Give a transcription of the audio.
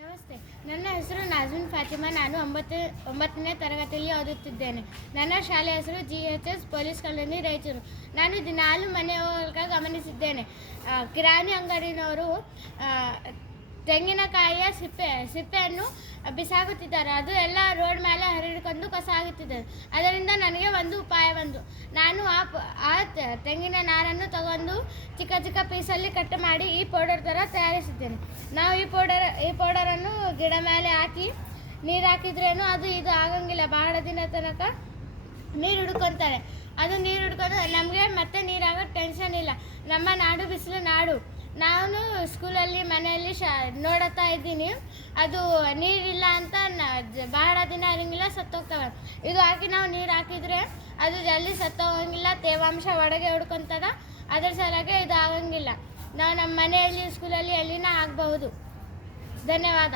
ನಮಸ್ತೆ. ನನ್ನ ಹೆಸರು ನಾಜುನ್ ಫಾತಿಮಾ. ನಾನು 9ನೇ ತರಗತಿಯಲ್ಲಿ ಓದುತ್ತಿದ್ದೇನೆ. ನನ್ನ ಶಾಲೆ ಹೆಸರು GHS ಪೊಲೀಸ್ ಕಾಲೋನಿ, ರಾಯಚೂರು. ನಾನು ದಿನಾಲು ಮನೆಯೊಳಗೆ ಗಮನಿಸಿದ್ದೇನೆ, ಕಿರಾಣಿ ಅಂಗಡಿನವರು ತೆಂಗಿನಕಾಯಿಯ ಸಿಪ್ಪೆಯನ್ನು ಬಿಸಾಗುತ್ತಿದ್ದಾರೆ. ಅದು ಎಲ್ಲ ರೋಡ್ ಮೇಲೆ ಹರಡಿಕೊಂಡು ಕಸ ಆಗುತ್ತಿದೆ. ಅದರಿಂದ ನನಗೆ ಒಂದು ಉಪಾಯ ಬಂತು. ನಾನು ಆ ತೆಂಗಿನ ನಾರನ್ನು ತಗೊಂಡು ಚಿಕ್ಕ ಚಿಕ್ಕ ಪೀಸಲ್ಲಿ ಕಟ್ ಮಾಡಿ ಈ ಪೌಡರ್ ಥರ ತಯಾರಿಸಿದ್ದೇನೆ. ನಾವು ಈ ಪೌಡರನ್ನು ಗಿಡ ಮೇಲೆ ಹಾಕಿ ನೀರು ಹಾಕಿದ್ರೇನು ಅದು ಇದು ಆಗಂಗಿಲ್ಲ. ಬಹಳ ದಿನ ತನಕ ನೀರು ಹಿಡ್ಕೊತಾರೆ. ಅದು ನೀರು ಹಿಡ್ಕೊಂಡು ನಮಗೆ ಮತ್ತೆ ನೀರಾಗೋ ಟೆನ್ಷನ್ ಇಲ್ಲ. ನಮ್ಮ ನಾಡು ಬಿಸಿಲು ನಾಡು. ನಾನು ಸ್ಕೂಲಲ್ಲಿ ಮನೆಯಲ್ಲಿ ನೋಡುತ್ತಾ ಇದ್ದೀನಿ, ಅದು ನೀರಿಲ್ಲ ಅಂತ ಬಹಳ ದಿನ ಇರೋಂಗಿಲ್ಲ, ಸತ್ತೋಗ್ತವೆ. ಇದು ಹಾಕಿ ನಾವು ನೀರು ಹಾಕಿದರೆ ಅದು ಜಲ್ದಿ ಸತ್ತೋಗಂಗಿಲ್ಲ, ತೇವಾಂಶ ಒಳಗೆ ಹುಡ್ಕೊತದ. ಅದರ ಸಲುವಾಗಿ ಇದು ಆಗಂಗಿಲ್ಲ. ನಾವು ನಮ್ಮ ಮನೆಯಲ್ಲಿ, ಸ್ಕೂಲಲ್ಲಿ ಎಲ್ಲಿನ ಆಗಬಹುದು. ಧನ್ಯವಾದ.